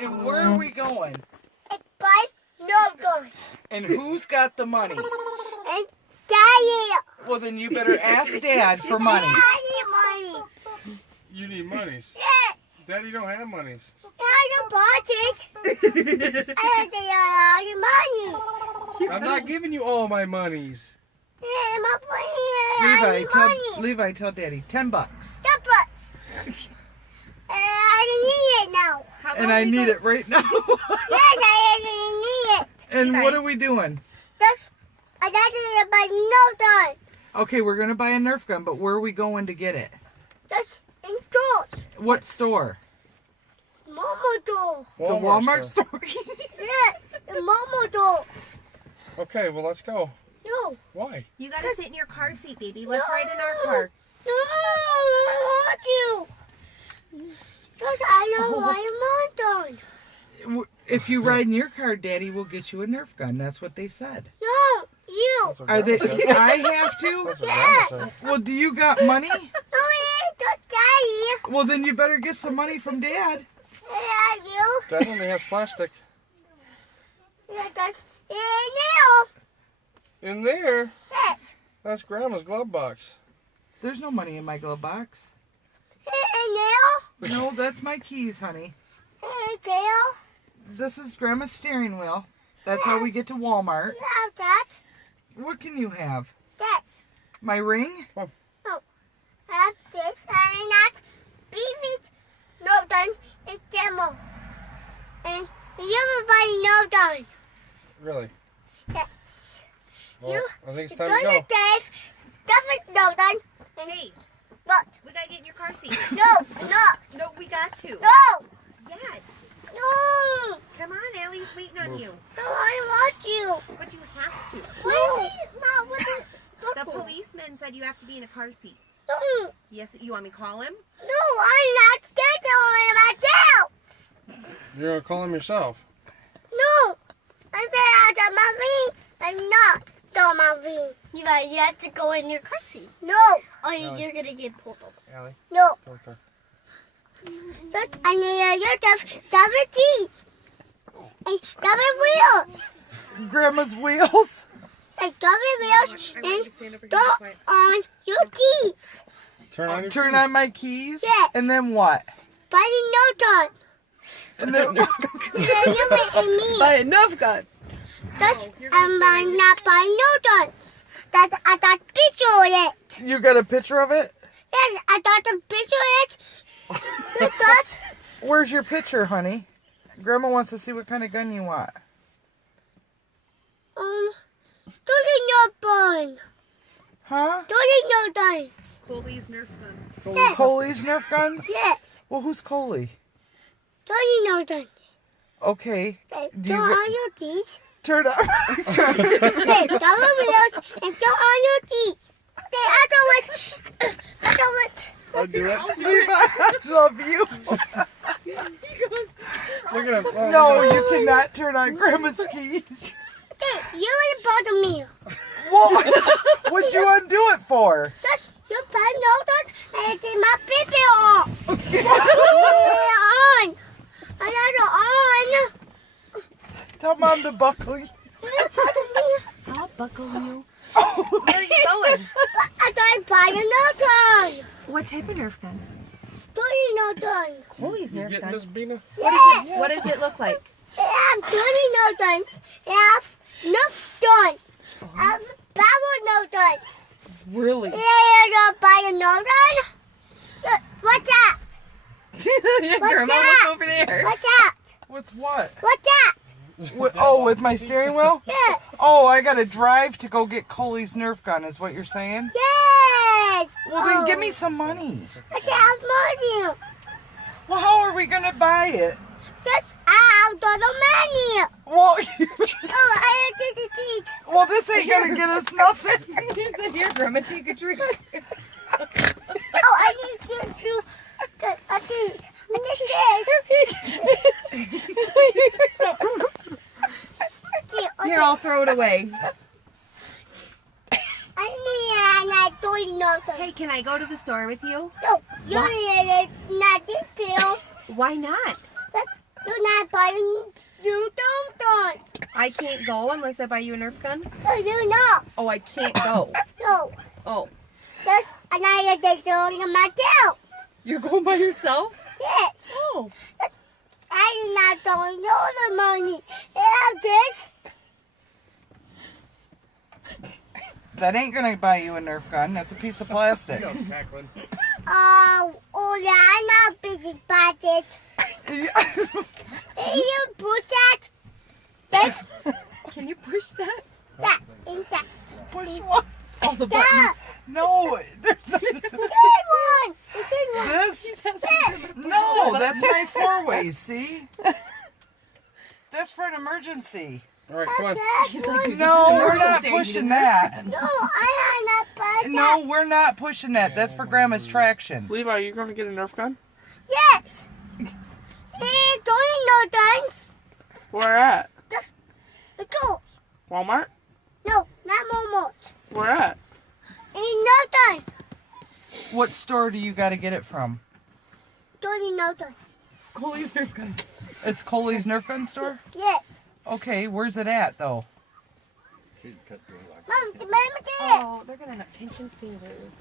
And where are we going? And buy Nerf Guns. And who's got the money? And Daddy. Well, then you better ask Dad for money. I need money. You need monies. Yes. Daddy don't have monies. I don't bought it. I don't need money. I'm not giving you all my monies. Yeah, my money. Levi, tell Daddy, $10. The butts. I need it now. And I need it right now. Yes, I need it. And what are we doing? I got it by no time. Okay, we're going to buy a Nerf gun, but where are we going to get it? Just in stores. What store? Mama door. The Walmart store? Yes, the mama door. Okay, well, let's go. No. Why? You gotta sit in your car seat, baby. Let's ride in our car. No, I want you. Because I know why I'm not done. If you ride in your car, Daddy will get you a Nerf gun. That's what they said. No, you. That's what Are they? Grandma said. I have to? That's what Yes. Grandma said. Well, do you got money? No, it ain't Daddy. Well, then you better get some money from Dad. Yeah, you. Dad only has plastic. Yeah, that's now. In there, Yes. that's Grandma's glove box. There's no money in my glove box. And now. No, that's my keys, honey. And now. This is Grandma's steering wheel. That's how we get to Walmart. You have that. What can you have? This. My ring? No. I have this and that. Beef no done. It's demo. And everybody no done. Really? Yes. Well, You- I think it's It's time done to go. it, Dave. Definitely no done. Hey, But we gotta get in your car seat. no, no, No, we got to. no, Yes. no. Come on, Allie's waiting on you. No, I want you. But you have to. Where is he? Mom, what is The policeman said you have to be in a car seat. No, Yes, you want me to call him? no, I'm not getting on myself. You're going to call him yourself. No, I'm getting out of my ring. I'm not on my ring. You have to go in your car seat. No, or you're gonna get pulled over. Allie, No, go with her. just I need your double teeth and double wheels. Grandma's wheels? And double wheels and go on your keys. Turn on your Turn keys. on my keys? Yes. And then what? Buddy, no done. And then Yeah, you and me. Buy a Nerf gun. That's I'm not buying no guns. That's I got picture of it. you got a picture of it? Yes, I got the picture of it. That's Where's your picture, honey? Grandma wants to see what kind of gun you want. no bun. Huh? No guns. Coley's Nerf gun. Yes. Coley's Nerf guns? Yes. Well, who's Coley? No guns. Okay. Do Don't you on your teeth. turn on? Okay, double wheels and don't on your teeth. Okay, I do it. I'll do it. Levi, I love you. Look at him. Oh, No, look at him. you cannot turn on Grandma's keys. Okay, you ain't bother me. Well, what'd you undo it for? That's you put no guns and it's my baby on. on. I got it on. Tell Mom to buckle you. You ain't bother me. I'll buckle you. Where are you going? I got buy no gun. What type of Nerf gun? No gun. Coley's You Nerf getting gun. this, Bina? Yes. What does it look like? I have 20 no guns. I have no guns. I have power no guns. Really? Yeah, you don't buy a no gun? Look, what's that? Grandma, that? look over there. What's that? What's what? What's that? Oh, with my steering wheel? Yes. Oh, I gotta drive to go get Coley's Nerf gun, is what you're saying? Yes. Well, then give me some money. I said I have money. Well, how are we gonna buy it? Just I have the money. Well, Oh, I did the teeth. well, this ain't gonna get us nothing. He said, here, Grandma, take a drink. Oh, I need you to. I did this. Here, I'll throw it away. I don't know. Hey, can I go to the store with you? No, you're not detail. Why not? You're not buying. You don't. I can't go unless I buy you a Nerf gun? No, you know. Oh, I can't go. No. Oh, Just another day doing myself. you're going by yourself? Yes. Oh. I'm not going all the money. Yeah, this. That ain't gonna buy you a Nerf gun. That's a piece of plastic. Go, Jacqueline. Oh yeah, I'm not busy about it. Hey, you put that. This, Can you push that? that, and that. Push what? All the That. buttons. No, there's nothing. Good one. It's good one. This? He's asking me. No, that's my four-way, see? That's for an emergency. All right, come on. He's like, this No, is we're not emergency. pushing that. No, I'm not buying No, we're not pushing that. That's for Grandma's traction. Levi, are you going to get a Nerf gun? Yes. Hey, don't no dance. Where at? The clothes. Walmart? No, not Momo's. Where at? Ain't no dance. What store do you got to get it from? Don't no dance. Coley's Nerf gun. It's Coley's Nerf gun store? Yes. Okay, where's it at, though? Mom, the mama did. Oh, they're gonna end up pinching fingers.